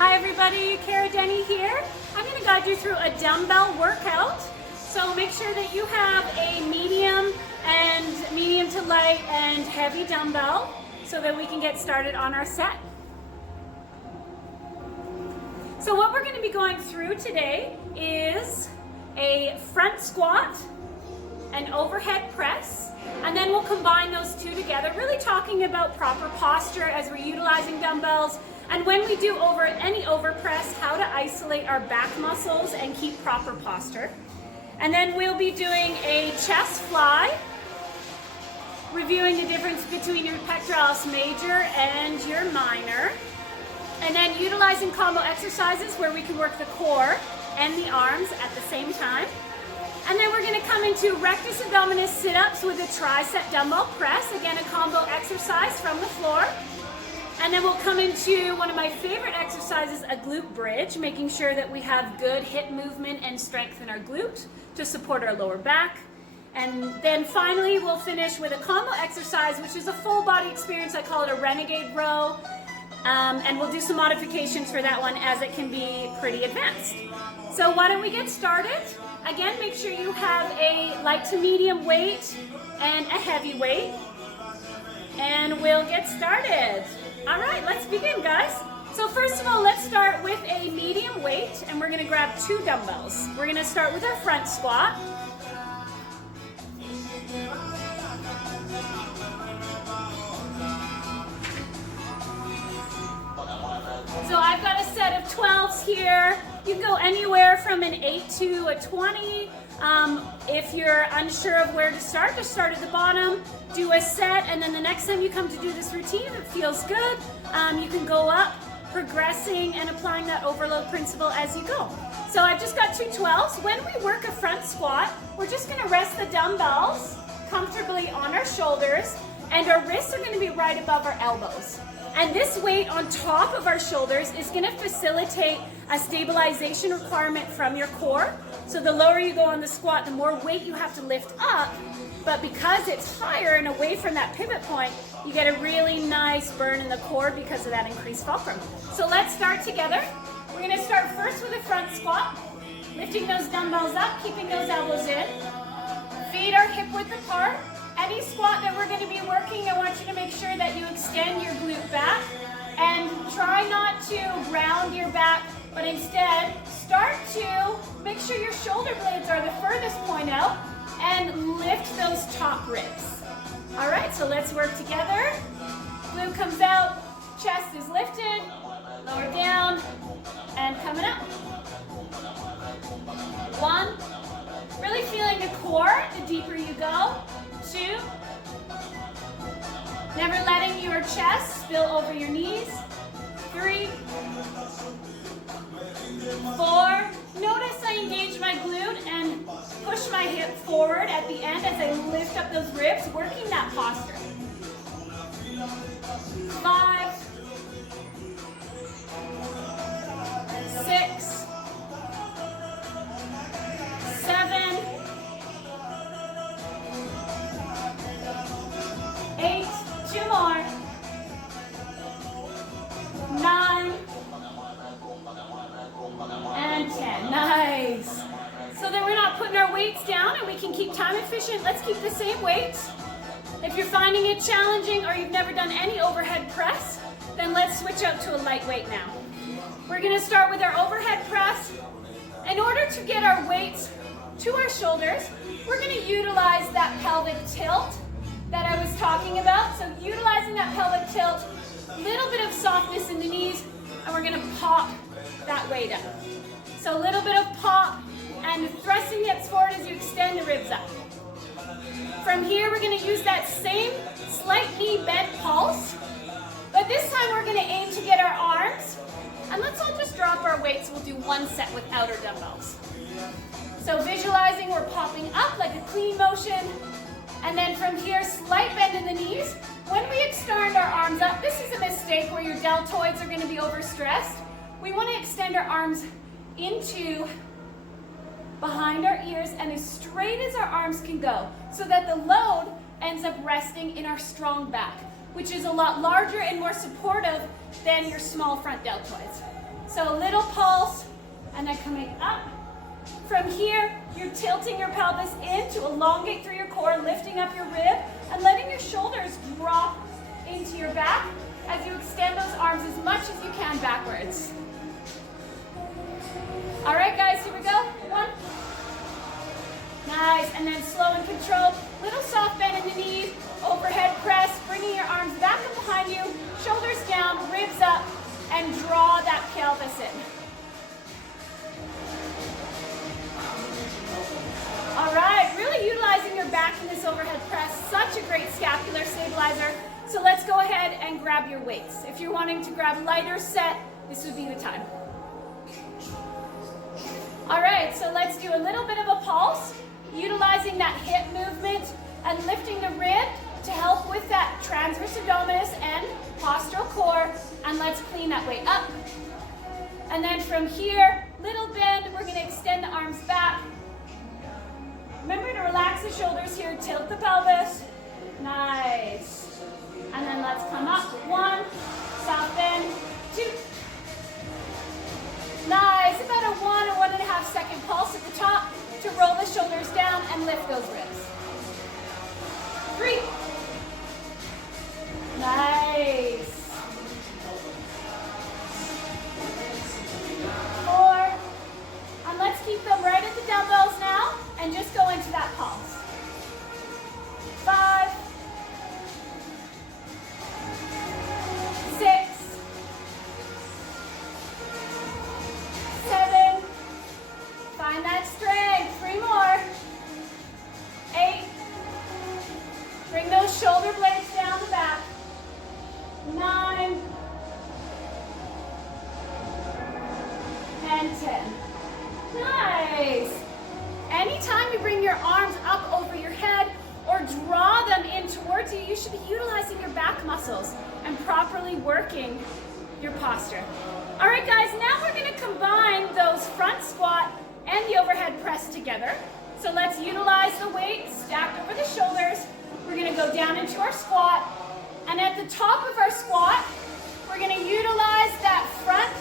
Hi everybody, Cara here. I'm going to guide you through a dumbbell workout. So make sure that you have a medium to light and heavy dumbbell so that we can get started on our set. So what we're going to be going through today is a front squat, an overhead press, and then we'll combine those two together, really talking about proper posture as we're utilizing dumbbells, and when we do any over press, how to isolate our back muscles and keep proper posture. And then we'll be doing a chest fly, reviewing the difference between your pectoralis major and your minor, and then utilizing combo exercises where we can work the core and the arms at the same time. And then we're going to come into rectus abdominis sit-ups with a tricep dumbbell press, again a combo exercise from the floor. And then we'll come into one of my favorite exercises, a glute bridge, making sure that we have good hip movement and strength in our glute to support our lower back. And then finally we'll finish with a combo exercise, which is a full body experience. I call it a renegade row. And we'll do some modifications for that one as it can be pretty advanced. So why don't we get started? Again, make sure you have a light to medium weight and a heavy weight. And we'll get started. All right, let's begin, guys. So first of all, let's start with a medium weight, and we're gonna grab 2 dumbbells. We're gonna start with our front squat. So I've got a set of 12s here. You can go anywhere from an 8 to a 20. If you're unsure of where to start, just start at the bottom, do a set, and then the next time you come to do this routine, if it feels good, you can go up, progressing and applying that overload principle as you go. So I've just got 2 12s. When we work a front squat, we're just gonna rest the dumbbells comfortably on our shoulders, and our wrists are gonna be right above our elbows. And this weight on top of our shoulders is going to facilitate a stabilization requirement from your core. So the lower you go on the squat, the more weight you have to lift up. But because it's higher and away from that pivot point, you get a really nice burn in the core because of that increased fulcrum. So let's start together. We're going to start first with a front squat, lifting those dumbbells up, keeping those elbows in. Feet are hip width apart. Any squat that we're going to be working, I want you to make sure that you extend your glute back and try not to round your back, but instead start to make sure your shoulder blades are the furthest point out and lift those top ribs. All right, so let's work together. Glute comes out, chest is lifted, lower down, and coming up. 1, really feeling the core the deeper you go. 2, never letting your chest spill over your knees. 3, 4, notice I engage my glute and push my hip forward at the end as I lift up those ribs, working that posture. 5, 6, 7, 8, 2 more, 9, and 10. Nice. So that we're not putting our weights down and we can keep time efficient, let's keep the same weights. If you're finding it challenging or you've never done any overhead press, then let's switch out to a lightweight now. We're going to start with our overhead press. In order to get our weights to our shoulders, we're going to utilize that pelvic tilt that I was talking about. So utilizing that pelvic tilt, a little bit of softness in the knees, and we're gonna pop that weight up. So a little bit of pop and thrusting the hips forward as you extend the ribs up. From here, we're gonna use that same slight knee bent pulse, but this time we're gonna aim to get our arms, and let's all just drop our weights. We'll do 1 set without our dumbbells. So visualizing we're popping up like a clean motion. And then from here, slight bend in the knees. When we extend our arms up, this is a mistake where your deltoids are going to be overstressed. We want to extend our arms into behind our ears and as straight as our arms can go so that the load ends up resting in our strong back. which is a lot larger and more supportive than your small front deltoids. So a little pulse, and then coming up. From here, you're tilting your pelvis in to elongate through your core, lifting up your rib, and letting your shoulders drop into your back as you extend those arms as much as you can backwards. All right, guys, here we go. 1. Nice, and then slow and controlled. Little soft bend in the knees, overhead press, bringing your arms back up behind you, shoulders down, ribs up, and draw that pelvis in. All right, really utilizing your back in this overhead press. Such a great scapular stabilizer. So let's go ahead and grab your weights. If you're wanting to grab lighter set, this would be the time. All right, so let's do a little bit of a pulse, utilizing that hip movement and lifting the rib to help with that transverse abdominis and postural core. And let's clean that weight up. And then from here, little bend, we're gonna extend the arms back. Remember to relax the shoulders here, tilt the pelvis. Nice. And then let's come up. 1, soft bend, 2. Nice, about a 1 or 1.5 second pulse at the top to roll the shoulders down and lift those ribs. 3. Nice. 4. And let's keep them right at the dumbbells now and just go into that pulse. 5. 6. 7. Find that strength. 3 more. 8. Bring those shoulder blades down the back. 9. And 10. Nice. Anytime you bring your arms up over your head or draw them in towards you, you should be utilizing your back muscles and properly working your posture. All right, guys, now we're going to combine those front squat and the overhead press together. So let's utilize the weight stacked over the shoulders. We're going to go down into our squat. And at the top of our squat, we're going to utilize that front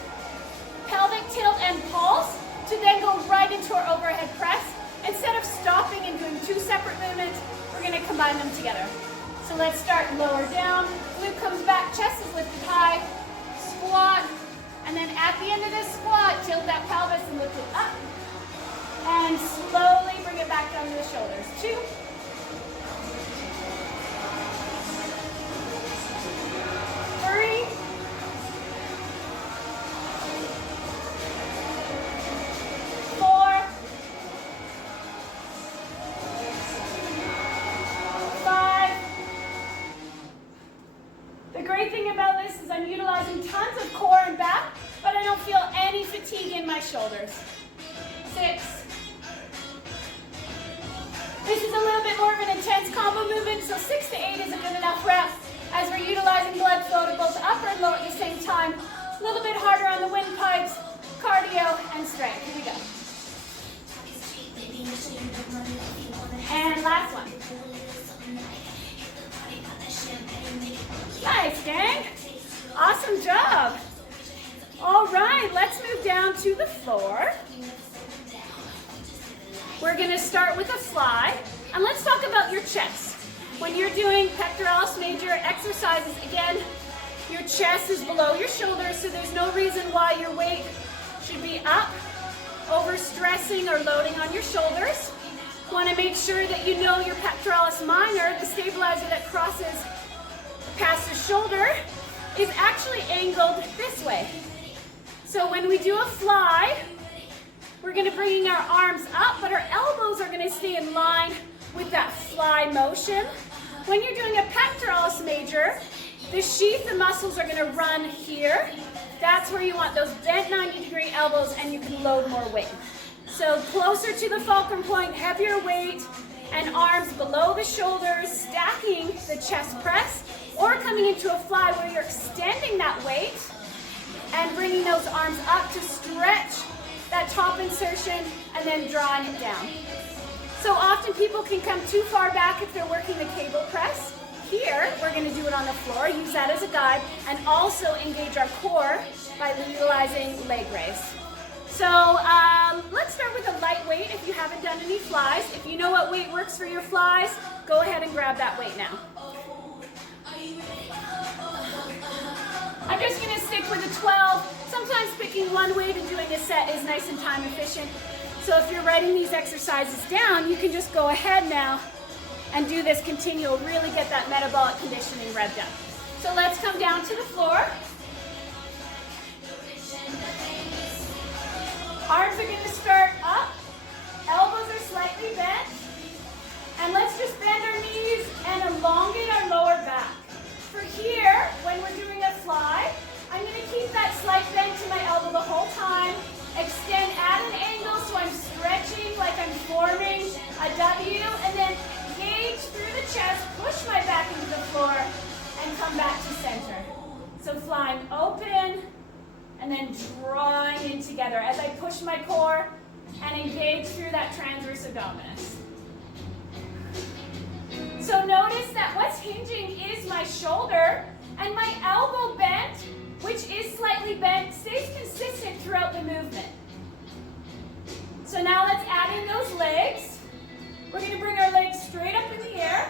pelvic tilt and pulse to then go right into our overhead press. Instead of stopping and doing 2 separate movements, we're going to combine them together. So let's start lower down. Glute comes back, chest is lifted high. Squat. And then at the end of this squat, tilt that pelvis and lift it up. And slowly bring it back down to the shoulders. 2. 3. 4. 5. The great thing about this is I'm utilizing tons of core and back, but I don't feel any fatigue in my shoulders. 6. This is a little bit more of an intense combo movement, so 6 to 8 is a good enough rep as we're utilizing blood flow to both upper and lower at the same time. A little bit harder on the windpipes, cardio, and strength. Here we go. And last one. Nice, gang. Awesome job. All right, let's move down to the floor. We're going to start with a fly, and let's talk about your chest. When you're doing pectoralis major exercises, again, your chest is below your shoulders, so there's no reason why your weight should be up, overstressing or loading on your shoulders. You want to make sure that you know your pectoralis minor, the stabilizer that crosses past the shoulder, is actually angled this way. So when we do a fly, we're going to bring our arms up, but our elbows are going to stay in line with that fly motion. When you're doing a pectoralis major, the sheath, the muscles are going to run here. That's where you want those bent 90-degree elbows, and you can load more weight. So closer to the fulcrum point, heavier weight, and arms below the shoulders, stacking the chest press, or coming into a fly where you're extending that weight and bringing those arms up to stretch that top insertion and then drawing it down. So often people can come too far back if they're working the cable press. here, we're gonna do it on the floor, use that as a guide, and also engage our core by utilizing leg raise. So let's start with a light weight if you haven't done any flies. If you know what weight works for your flies, go ahead and grab that weight now. I'm just gonna stick with a 12. Sometimes picking one weight and doing a set is nice and time efficient. So if you're writing these exercises down, you can just go ahead now and do this continual, really get that metabolic conditioning revved up. So let's come down to the floor. Arms are going to start up, elbows are slightly bent, and let's just bend our knees and elongate our lower back. For here, when we're doing a fly, I'm going to keep that slight bend to my elbow the whole time, extend at an angle so I'm stretching like I'm forming a W, and then engage through the chest, push my back into the floor, and come back to center. So flying open, and then drawing in together as I push my core and engage through that transverse abdominis. So notice that what's hinging is my shoulder, and my elbow bent, which is slightly bent, stays consistent throughout the movement. So now let's add in those legs. We're going to bring our legs straight up in the air,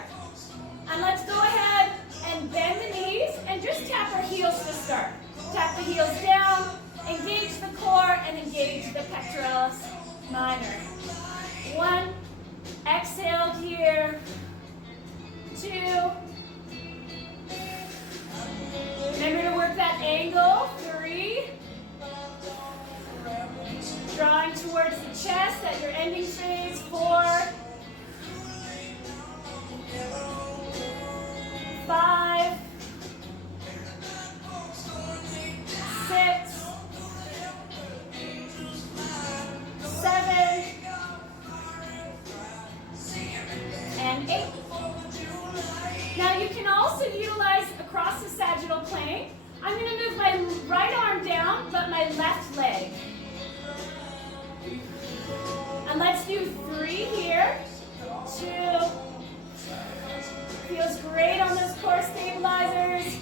and let's go ahead and bend the knees and just tap our heels to start. Tap the heels down, engage the core, and engage the pectoralis minor. 1, exhale here, 2, remember to work that angle, 3, drawing towards the chest at your ending phase, 4, 5, 6, 7, and 8. Now you can also utilize across the sagittal plane. I'm going to move my right arm down, but my left leg. And let's do 3 here, 2, feels great on those core stabilizers.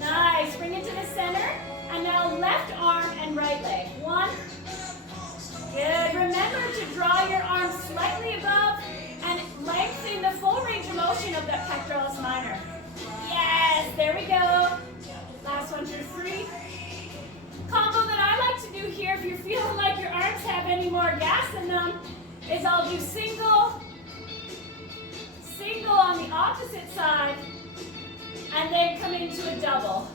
Nice, bring it to the center. And now left arm and right leg. 1. Good. Remember to draw your arms slightly above and lengthen the full range of motion of that pectoralis minor. Yes, there we go. Last 1, 2, 3. Combo that I like to do here, if you're feeling like your arms have any more gas in them, is I'll do single on the opposite side, and then come into a double.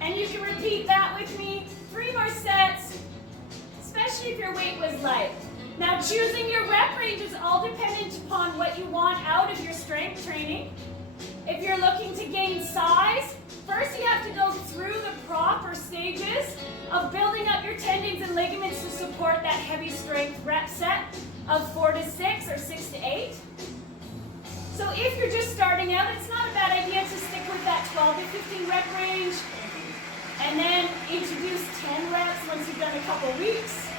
And you can repeat that with me 3 more sets, especially if your weight was light. Now choosing your rep range is all dependent upon what you want out of your strength training. If you're looking to gain size, first you have to go through the proper stages of building up your tendons and ligaments to support that heavy strength rep set of 4 to 6 or 6 to 8. So if you're just starting out, it's not a bad idea to stick with that 12 to 15 rep range and then introduce 10 reps once you've done a couple weeks.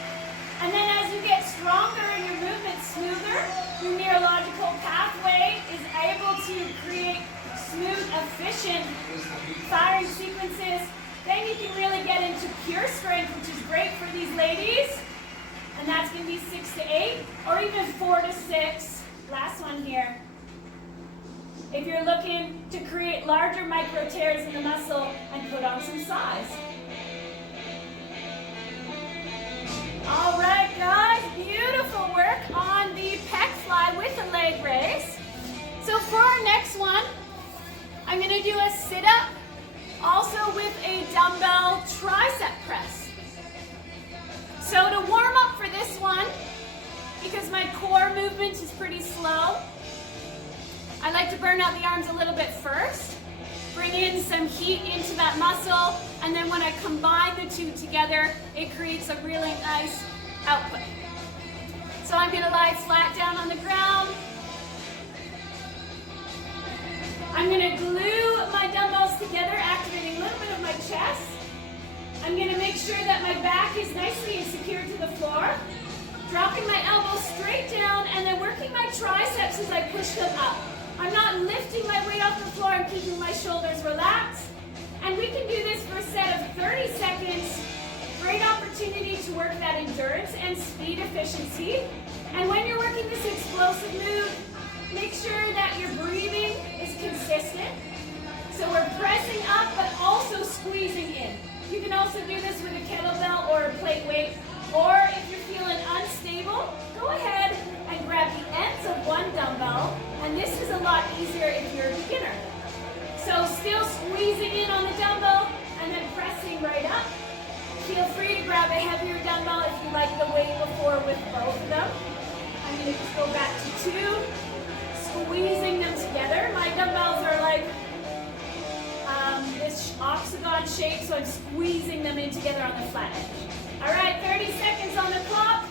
And then as you get stronger and your movement smoother, your neurological pathway is able to create smooth, efficient firing sequences. Then you can really get into pure strength, which is great for these ladies. And that's going to be 6 to 8 or even 4 to 6. Last one here. If you're looking to create larger micro tears in the muscle and put on some size. All right, guys, beautiful work on the pec fly with a leg raise. So for our next one, I'm going to do a sit-up, also with a dumbbell tricep press. So to warm up for this one, because my core movement is pretty slow, I like to burn out the arms a little bit first, bring in some heat into that muscle, and then when I combine the two together, it creates a really nice output. So I'm going to lie flat down on the ground. I'm going to glue my dumbbells together, activating a little bit of my chest. I'm going to make sure that my back is nicely and secure to the floor, dropping my elbows straight down and then working my triceps as I push them up. I'm not lifting my weight off the floor, I'm keeping my shoulders relaxed. And we can do this for a set of 30 seconds. Great opportunity to work that endurance and speed efficiency. And when you're working this explosive move, make sure that your breathing is consistent. So we're pressing up, but also squeezing in. You can also do this with a kettlebell or a plate weight, or if you're feeling unstable, go ahead and grab the ends of one dumbbell, and this is a lot easier if you're a beginner. So still squeezing in on the dumbbell, and then pressing right up. Feel free to grab a heavier dumbbell if you like the weight before with both of them. I'm going to just go back to 2, squeezing them together. My dumbbells are like this octagon shape, so I'm squeezing them in together on the flat edge. All right, 30 seconds on the clock.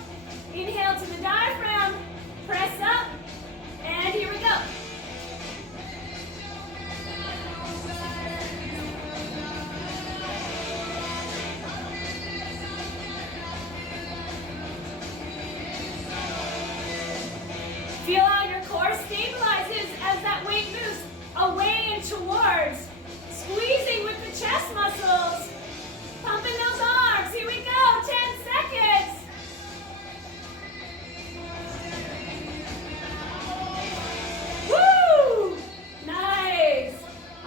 Inhale to the diaphragm, press up, and here we go. Feel how your core stabilizes as that weight moves away and towards. Squeezing with the chest muscles. Pumping those arms. Here we go. 10 seconds. Woo! Nice.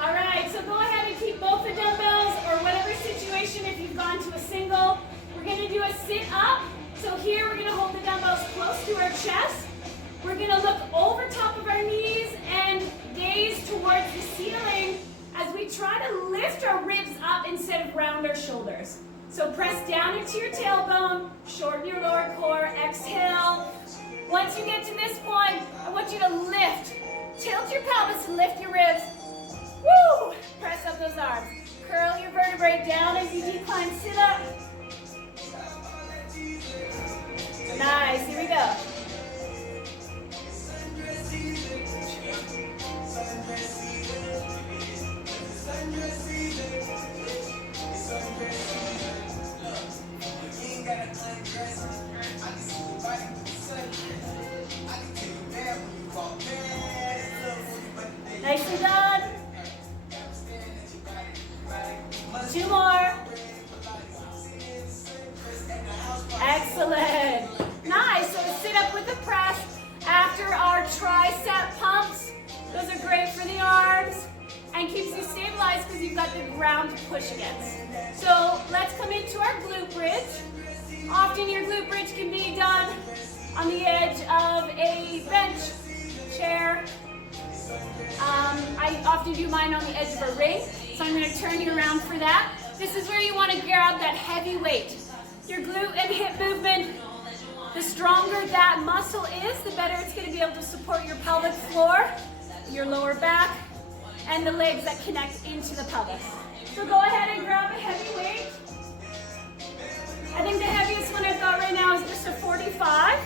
All right, so go ahead and keep both the dumbbells or whatever situation if you've gone to a single. We're going to do a sit up. So here we're going to hold the dumbbells close to our chest. We're going to look over top of our knees and gaze towards the ceiling as we try to lift our ribs up instead of round our shoulders. So press down into your tailbone, shorten your lower core, exhale. Once you get to this point, I want you to lift. Tilt your pelvis and lift your ribs. Woo! Press up those arms. Curl your vertebrae down as you decline, sit up. Nice, here we go. Nicely done. 2 more. Excellent. Nice. So a sit up with a press after our tricep pumps. Those are great for the arms and keeps you stabilized because you've got the ground to push against. So let's come into our glute bridge. Often your glute bridge can be done on the edge of a bench, chair. I often do mine on the edge of a ring, so I'm going to turn you around for that. This is where you want to grab that heavy weight. Your glute and hip movement, the stronger that muscle is, the better it's going to be able to support your pelvic floor, your lower back, and the legs that connect into the pelvis. So go ahead and grab a heavy weight. I think the heaviest one I've got right now is just a 45,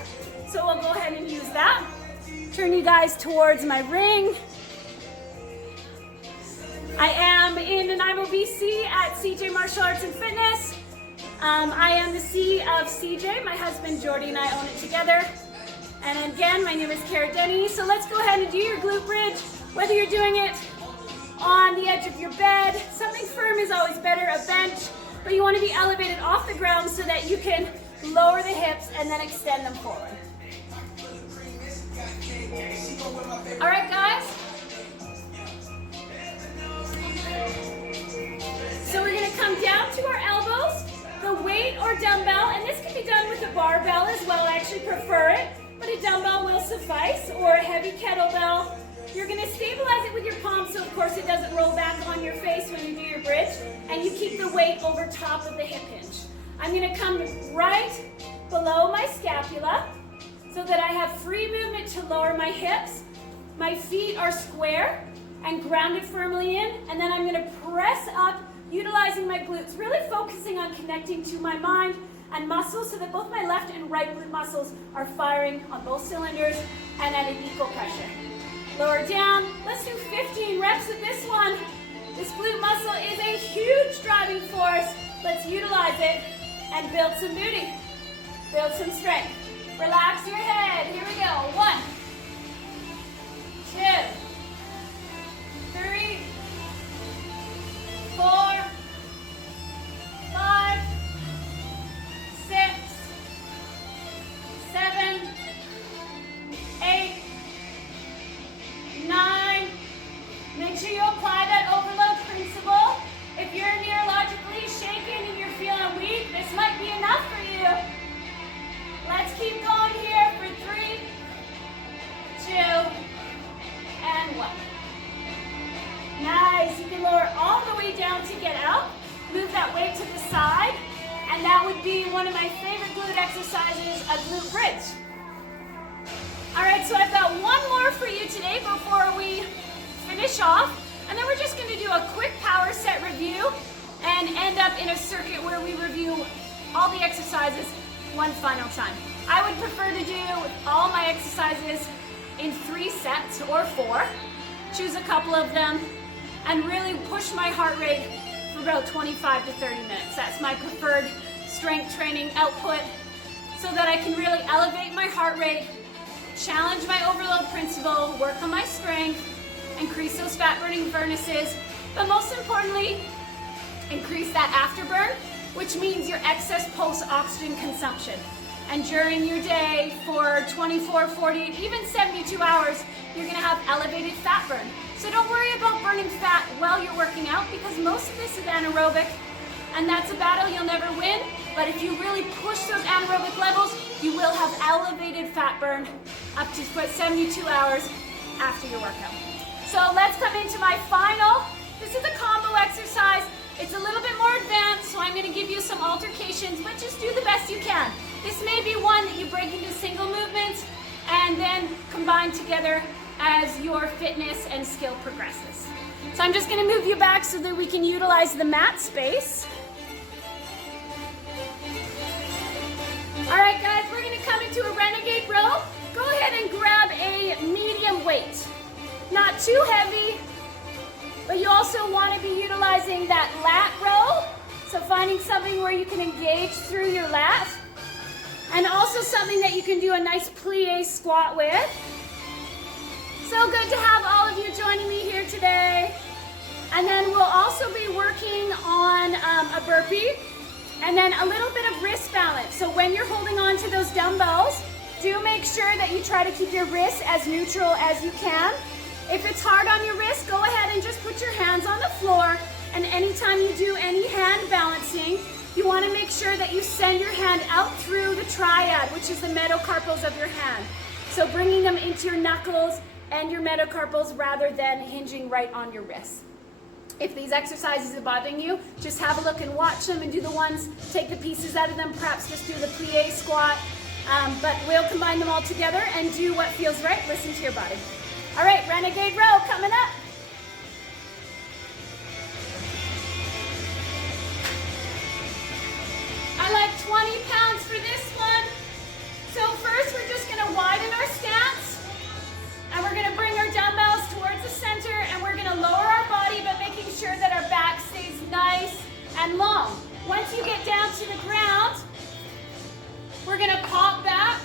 so I'll go ahead and use that. Turn you guys towards my ring. I am in Nanaimo, BC at CJ Martial Arts and Fitness. I am the C of CJ. My husband Jordy and I own it together. And again, my name is Cara. So let's go ahead and do your glute bridge, whether you're doing it on the edge of your bed. Something firm is always better, a bench, but you want to be elevated off the ground so that you can lower the hips and then extend them forward. All right, guys. So we're going to come down to our elbows, the weight or dumbbell, and this can be done with a barbell as well. I actually prefer it, but a dumbbell will suffice, or a heavy kettlebell. You're going to stabilize it with your palms so, of course, it doesn't roll back on your face when you do your bridge, and you keep the weight over top of the hip hinge. I'm going to come right below my scapula so that I have free movement to lower my hips. My feet are square and grounded firmly in, and then I'm going to press up, utilizing my glutes, really focusing on connecting to my mind and muscles so that both my left and right glute muscles are firing on both cylinders and at an equal pressure. Lower down. Let's do 15 reps of this one. This glute muscle is a huge driving force. Let's utilize it and build some booty. Build some strength. Relax your head. Here we go. 1, 2, side, and that would be one of my favorite glute exercises, a glute bridge. All right, so I've got one more for you today before we finish off, and then we're just going to do a quick power set review and end up in a circuit where we review all the exercises one final time. I would prefer to do all my exercises in 3 sets or 4, choose a couple of them, and really push my heart rate for about 25 to 30 minutes. That's my preferred strength training output, so that I can really elevate my heart rate, challenge my overload principle, work on my strength, increase those fat burning furnaces, but most importantly, increase that afterburn, which means your excess post-oxygen consumption. And during your day for 24, 48, even 72 hours, you're gonna have elevated fat burn. So don't worry about burning fat while you're working out, because most of this is anaerobic, and that's a battle you'll never win. But if you really push those anaerobic levels, you will have elevated fat burn up to 72 hours after your workout. So let's come into my final. This is a combo exercise. It's a little bit more advanced, so I'm going to give you some altercations, but just do the best you can. This may be one that you break into single movements and then combine together as your fitness and skill progresses. So I'm just going to move you back so that we can utilize the mat space. All right, guys, we're going to come into a renegade row. Go ahead and grab a medium weight. Not too heavy, but you also want to be utilizing that lat row. So finding something where you can engage through your lat, and also something that you can do a nice plie squat with. So good to have all of you joining me here today. And then we'll also be working on a burpee, and then a little bit of wrist balance. So when you're holding on to those dumbbells, do make sure that you try to keep your wrists as neutral as you can. If it's hard on your wrist, go ahead and just put your hands on the floor, and anytime you do any hand balancing, you want to make sure that you send your hand out through the triad, which is the metacarpals of your hand. So bringing them into your knuckles and your metacarpals rather than hinging right on your wrists. If these exercises are bothering you, just have a look and watch them and do the ones, take the pieces out of them, perhaps just do the plie squat, but we'll combine them all together and do what feels right. Listen to your body. All right, renegade row coming up. I like 20 pounds for this one. So first we're just gonna widen our stance, and we're gonna bring our dumbbells towards the center, and we're gonna lower our body, but making sure that our back stays nice and long. Once you get down to the ground, we're gonna pop back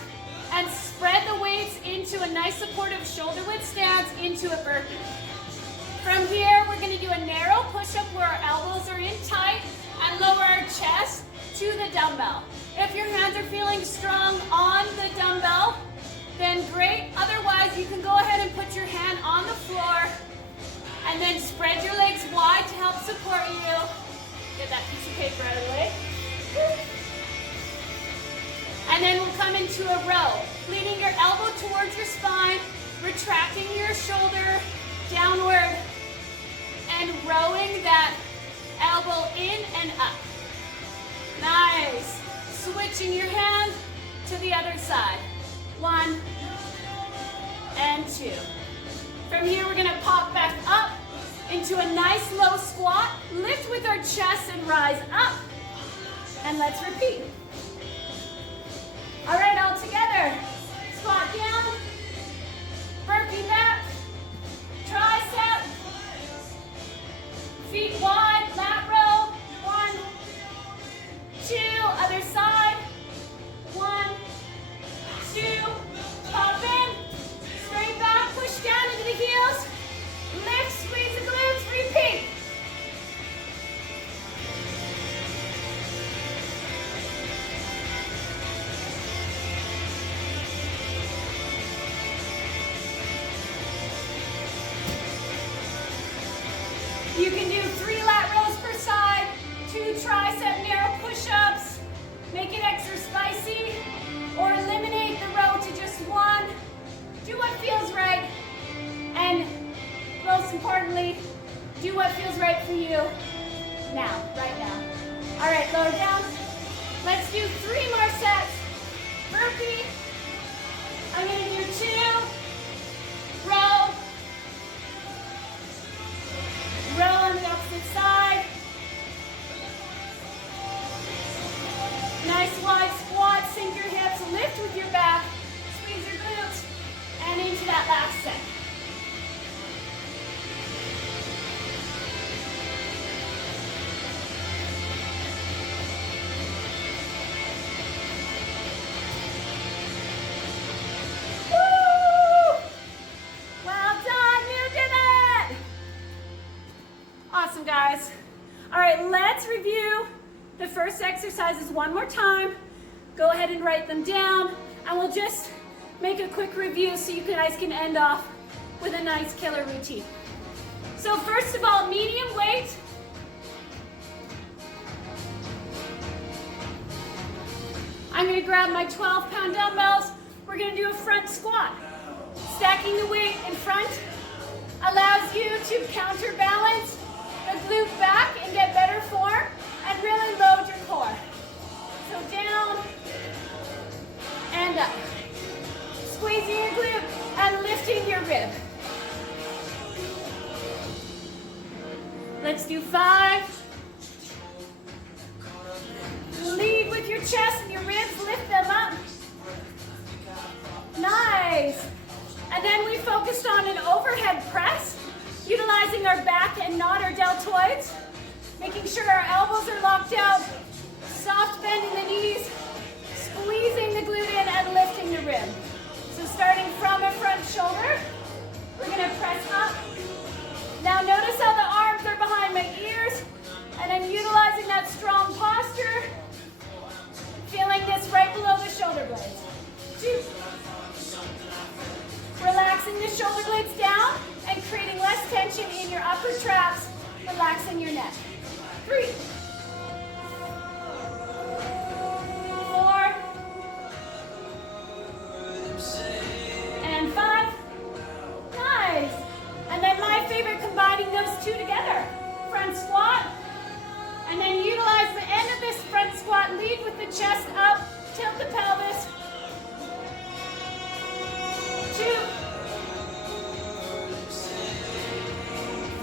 and spread the weights into a nice supportive shoulder width stance into a burpee. From here, we're gonna do a narrow push-up where our elbows are in tight and lower our chest to the dumbbell. If your hands are feeling strong on the dumbbell, then great. Otherwise, you can go ahead and put your hand on the floor and then spread your legs wide to help support you. Get that piece of paper out of the way. And then we'll come into a row, leaning your elbow towards your spine, retracting your shoulder downward, and rowing that elbow in and up. Nice. Switching your hand to the other side. 1 and 2. From here, we're gonna pop back up into a nice low squat, lift with our chest and rise up. And let's repeat. All right, all together. Squat down, burpee back, tricep, feet wide, lat row. 1, 2, other side. 1, 2, pop in, straight back, push down into the heels, lift, squeeze the glutes, repeat. You can do 3 lat rows per side, 2 tricep narrow push-ups, make it extra spicy, or eliminate the row to just 1. Do what feels right, and most importantly, do what feels right for you now, right now. All right, lower down. Let's do 3 more sets. Burpee. I'm gonna do 2. Row. Row on the opposite side. Nice wide squat, sink your hips, lift with your back, squeeze your glutes, and into that last set. Woo! Well done, you did it! Awesome, guys. All right, let's review the first exercises one more time. Go ahead and write them down, and we'll just make a quick review so you guys can end off with a nice killer routine. So first of all, medium weight. I'm gonna grab my 12-pound dumbbells. We're gonna do a front squat. Stacking the weight in front allows you to counterbalance the glute back and get better form and really load your core. So down and up. Squeezing your glute and lifting your rib. Let's do 5. Lead with your chest and your ribs, lift them up. Nice. And then we focused on an overhead press, utilizing our back and not our deltoids, making sure our elbows are locked out, soft bending the knees, squeezing the glute in and lifting the rib. So starting from a front shoulder, we're gonna press up. Now notice how the arms are behind my ears, and I'm utilizing that strong posture, feeling this right below the shoulder blades. 2. Relaxing the shoulder blades down and creating less tension in your upper traps, relaxing your neck. 3. 4. And 5. Nice. And then my favorite, combining those two together. Front squat. And then utilize the end of this front squat. Lead with the chest up. Tilt the pelvis. 2.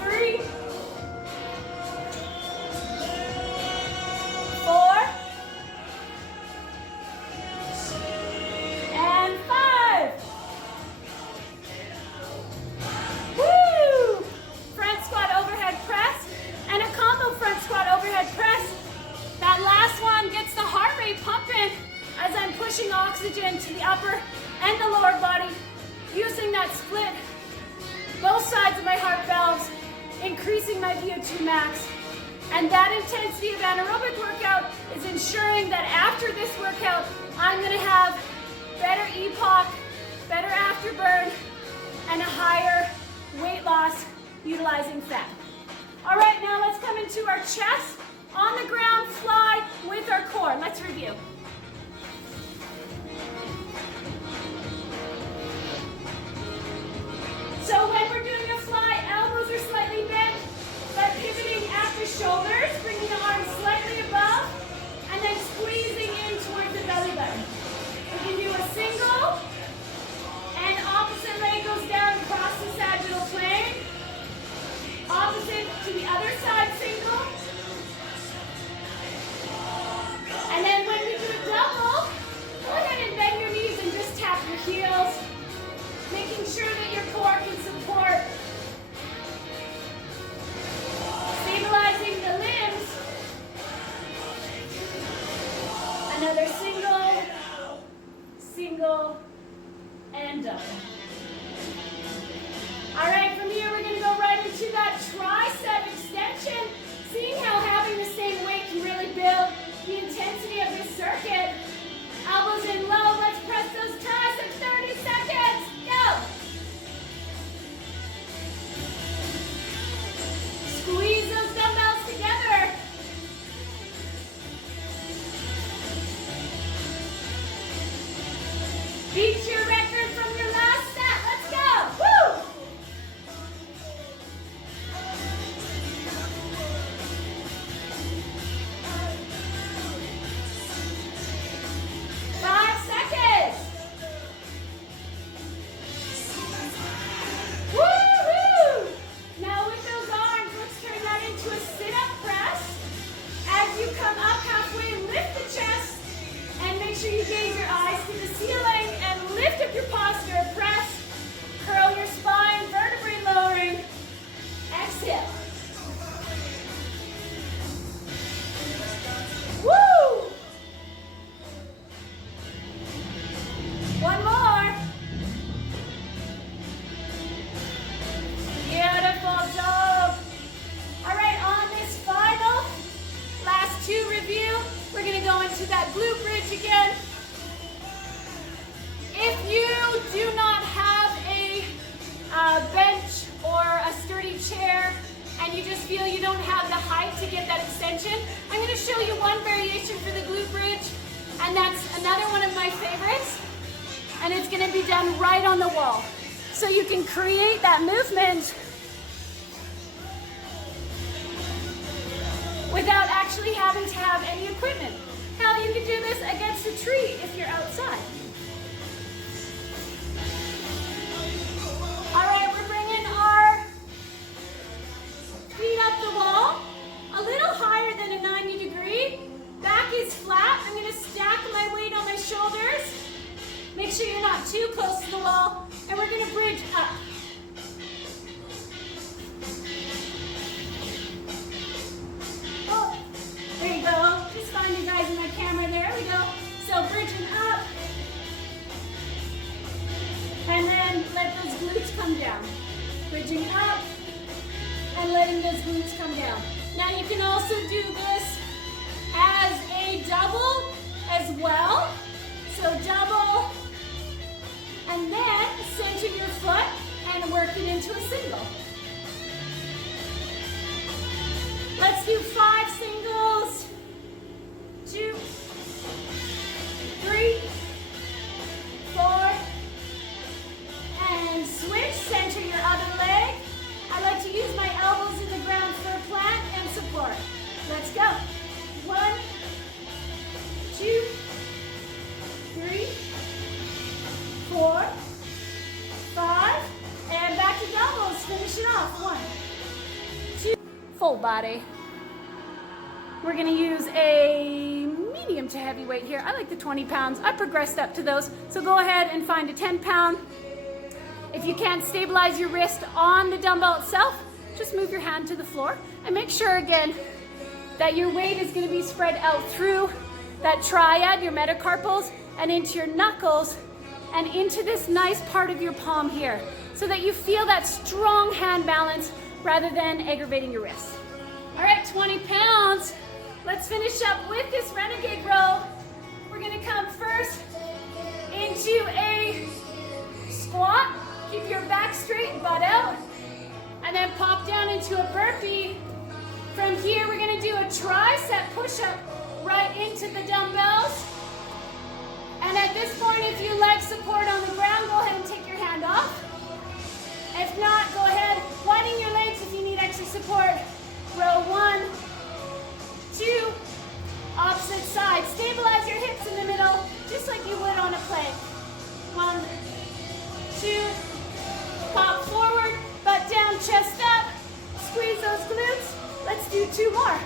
3. 4. And 5. Woo! Front squat overhead press and a combo front squat overhead press. That last one gets the heart rate pumping as I'm pushing oxygen to the upper and the lower body, using that split, both sides of my heart valves, increasing my VO2 max. And that intensity of anaerobic workout is ensuring that after this workout, I'm gonna have better EPOC, better afterburn, and a higher weight loss utilizing fat. All right, now let's come into our chest. On the ground, fly with our core. Let's review. So when we're doing a fly, elbows are slightly bent, but pivoting at the shoulders, bringing the arms slightly above, and then squeezing in towards the belly button. We can do a single, and opposite leg goes down across the sagittal plane. Opposite to the other side, single. And then when we do a double, go ahead and bend your knees and just tap your heels, making sure that your core can support. Stabilizing the limbs. Another single, single, and double. All right, from here we're gonna go right into that tricep extension, seeing how having the same weight can really build the intensity of this circuit. Elbows in low, let's press those triceps, 30 seconds, go. Squeeze those dumbbells together. Beat your record from your last set, let's go, woo! sure you gaze your eyes to the ceiling and lift up your posture. Press, curl your spine, vertebrae lowering. Exhale. Woo! One more. Beautiful job. All right, on this final, last two review, we're gonna go into that glute bridge again. If you do not have a bench or a sturdy chair and you just feel you don't have the height to get that extension, I'm gonna show you one variation for the glute bridge, and that's another one of my favorites, and it's gonna be done right on the wall. So you can create that movement without actually having to have any equipment. Hell, you can do this against a tree if you're outside. All right, we're bringing our feet up the wall, a little higher than a 90-degree. Back is flat. I'm gonna stack my weight on my shoulders. Make sure you're not too close to the wall, and we're gonna bridge up. Oh, there you go. Just find you guys in my camera. There we go. So bridging up, and then let those glutes come down. Bridging up, and letting those glutes come down. Now you can also do this as a double as well. So double, and then center your foot and work it into a single. Let's do 5 singles. 2, 3, 4, and switch. Center your other leg. I like to use my elbows in the ground for a plant and support. Let's go. 1, 2, 3, 4, 5, and back to doubles. Finish it off. 1, 2, full body. We're gonna use a medium to heavy weight here. I like the 20 pounds. I progressed up to those. So go ahead and find a 10-pound. If you can't stabilize your wrist on the dumbbell itself, just move your hand to the floor and make sure again that your weight is gonna be spread out through that triad, your metacarpals, and into your knuckles and into this nice part of your palm here so that you feel that strong hand balance rather than aggravating your wrists. All right, 20 pounds. Let's finish up with this renegade row. We're gonna come first into a squat. Keep your back straight, butt out, and then pop down into a burpee. From here, we're gonna do a tricep push-up right into the dumbbells. And at this point, if you like support on the ground, go ahead and take your hand off. If not, go ahead, widen your legs if you need extra support. Row 1, 2, opposite side. Stabilize your hips in the middle, just like you would on a plank. 1, 2, pop forward, butt down, chest up. Squeeze those glutes. Let's do 2 more.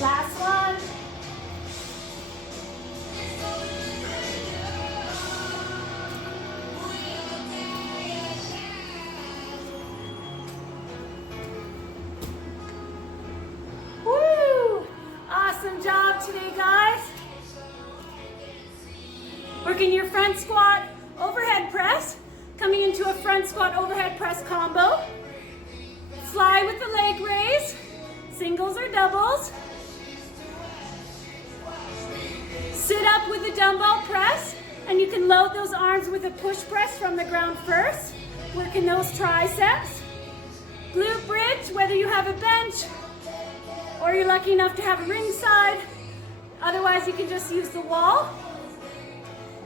Last one. Woo! Awesome job today, guys. Working your front squat, overhead press, coming into a front squat, overhead press combo. Fly with the leg raise, singles or doubles. Sit up with a dumbbell press, and you can load those arms with a push press from the ground first, working those triceps. Glute bridge, whether you have a bench or you're lucky enough to have a ringside. Otherwise, you can just use the wall.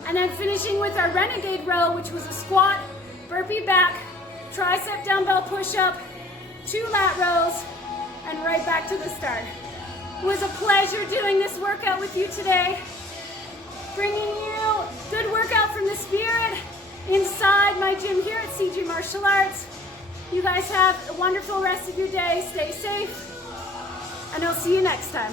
And then finishing with our renegade row, which was a squat, burpee back, tricep dumbbell push-up, 2 lat rows, and right back to the start. It was a pleasure doing this workout with you today, bringing you good workout from the spirit inside my gym here at CG Martial Arts. You guys have a wonderful rest of your day. Stay safe, and I'll see you next time.